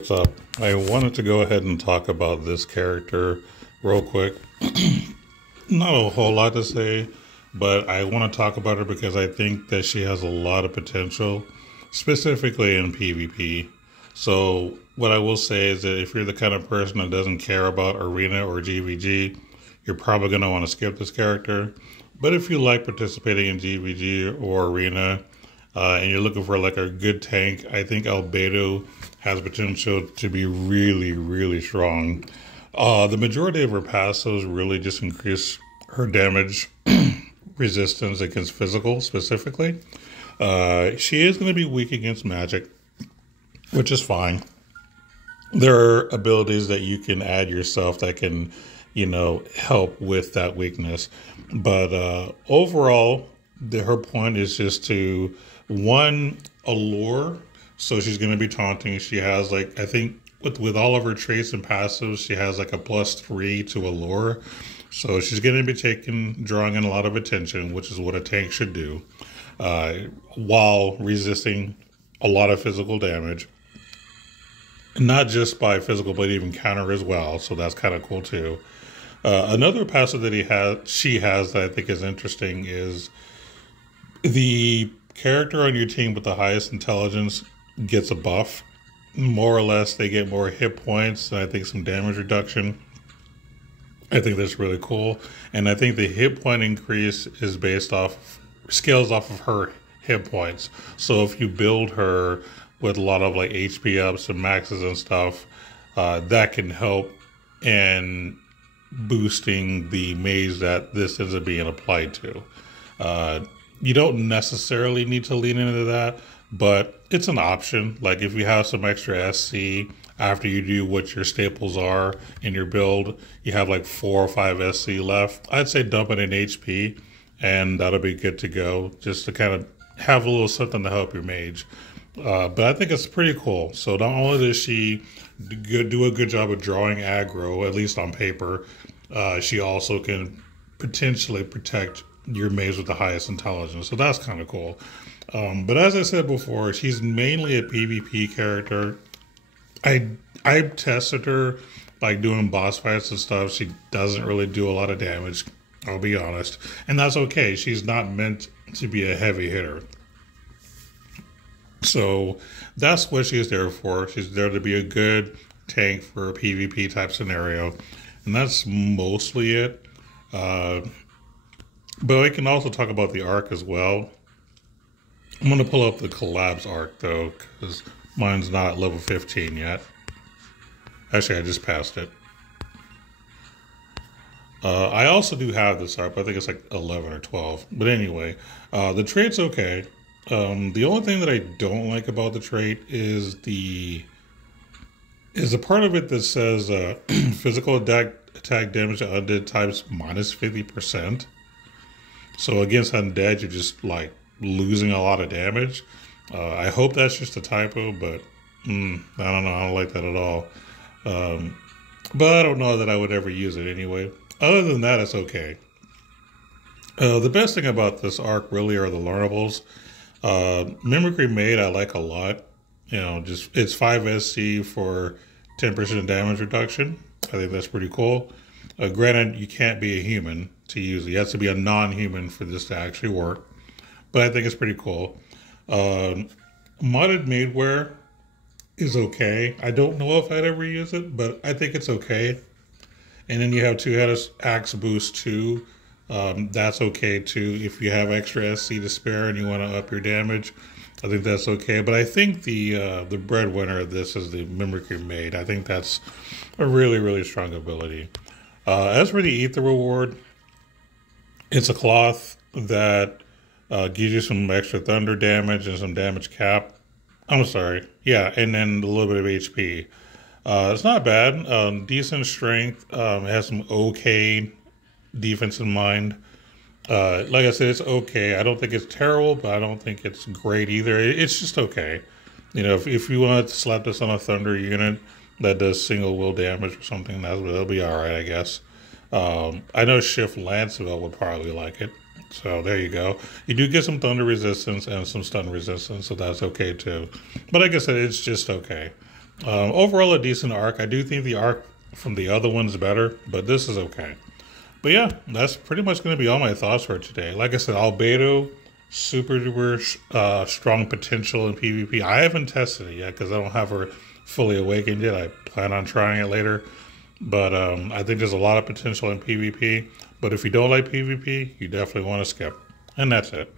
What's up? I wanted to go ahead and talk about this character real quick. Not a whole lot to say, but I want to talk about her because I think that she has a lot of potential, specifically in PvP. So, what I will say is that if you're the kind of person that doesn't care about Arena or GVG, you're probably going to want to skip this character. But if you like participating in GVG or Arena, and you're looking for like a good tank, I think Albedo has potential to be really, really strong. The majority of her passives really just increase her damage resistance against physical specifically. She is going to be weak against magic, which is fine. There are abilities that you can add yourself that can, help with that weakness. But overall, her point is just to, one, allure. So she's going to be taunting. She has I think with all of her traits and passives, she has like a +3 to allure. So she's going to be drawing in a lot of attention, which is what a tank should do, while resisting a lot of physical damage. Not just by physical, but even counter as well. So that's kind of cool too. Another passive that she has that I think is interesting is the character on your team with the highest intelligence gets a buff. More or less, they get more hit points and I think some damage reduction. I think that's really cool. And I think the hit point increase is scales off of her hit points. So if you build her with a lot of like HP ups and maxes and stuff, that can help in boosting the maze that this ends up being applied to. You don't necessarily need to lean into that, but it's an option. Like if you have some extra SC after you do what your staples are in your build, you have like 4 or 5 SC left, I'd say dump it in HP and that'll be good to go, just to kind of have a little something to help your mage. But I think it's pretty cool. So not only does she do a good job of drawing aggro, at least on paper, she also can potentially protect your mage with the highest intelligence. So that's kind of cool. But as I said before, she's mainly a PvP character. I tested her like doing boss fights and stuff. She doesn't really do a lot of damage, I'll be honest. And that's okay. She's not meant to be a heavy hitter. So that's what she's there for. She's there to be a good tank for a PvP type scenario. And that's mostly it. But we can also talk about the arc as well. I'm going to pull up the collapse arc though, because mine's not level 15 yet. Actually, I just passed it. I also do have this arc, but I think it's like 11 or 12. But anyway, the trait's okay. The only thing that I don't like about the trait is the part of it that says physical attack damage to undead types -50%. So against undead, you're just like losing a lot of damage. I hope that's just a typo, but I don't know. I don't like that at all. But I don't know that I would ever use it anyway. Other than that, it's okay. The best thing about this arc really are the learnables. Mimicry Made I like a lot. Just it's 5 SC for 10% damage reduction. I think that's pretty cool. Granted, you can't be a human to use it. You have to be a non-human for this to actually work. But I think it's pretty cool. Modded Madeware is okay. I don't know if I'd ever use it, but I think it's okay. And then you have Two-Headed Axe Boost 2. That's okay too. If you have extra SC to spare and you want to up your damage, I think that's okay. But I think the breadwinner of this is the Mimicry Made. I think that's a really, really strong ability. As for the Ether reward, it's a cloth that gives you some extra thunder damage and some damage cap. I'm sorry. Yeah, and then a little bit of HP. It's not bad. Decent strength. It has some okay defense in mind. Like I said, it's okay. I don't think it's terrible, but I don't think it's great either. It's just okay. If you want to slap this on a thunder unit that does single will damage or something, that'll be all right, I guess. I know Shift Lanceville would probably like it. So there you go. You do get some thunder resistance and some stun resistance, so that's okay too. But like I said, it's just okay. Overall, a decent arc. I do think the arc from the other one's better, but this is okay. But yeah, that's pretty much going to be all my thoughts for today. Like I said, Albedo, super duper strong potential in PvP. I haven't tested it yet because I don't have her fully awakened yet. I plan on trying it later. But I think there's a lot of potential in PvP. But if you don't like PvP, you definitely want to skip. And that's it.